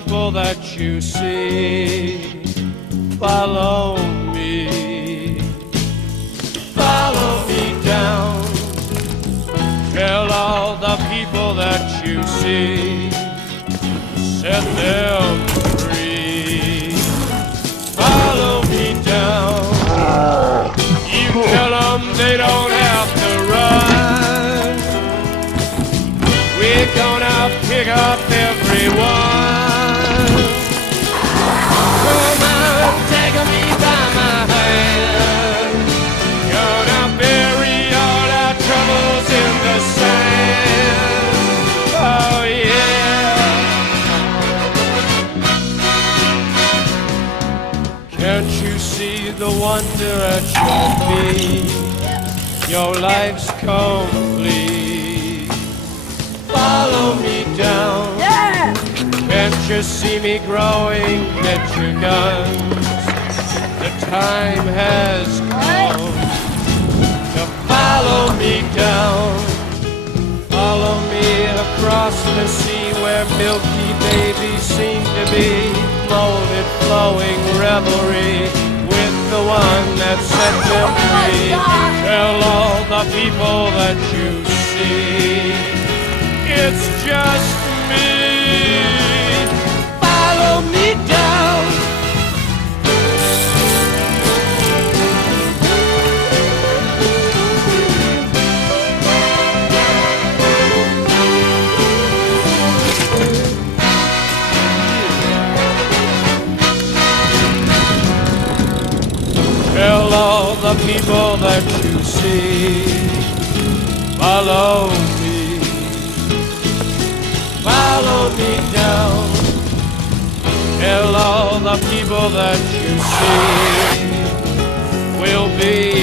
people that you see. Follow me, follow me down. Tell all the people that you see, set them free. Follow me down. You tell them they don't have to run. We're gonna pick up everyone. Come on, take me by my hand. Gonna bury all our troubles in the sand. Oh yeah. Can't you see the wonder at your feet? Your life's complete. Follow me down. Yeah! Can't you see me growing? Get your guns. The time has come to follow me down. Follow me across the sea where milky babies seem to be. Molded, flowing revelry with the one that set them free. Tell all the people that you see, it's just me. Follow me down. Tell all the people that you see, follow me, follow me down. Tell all the people that you see, we'll be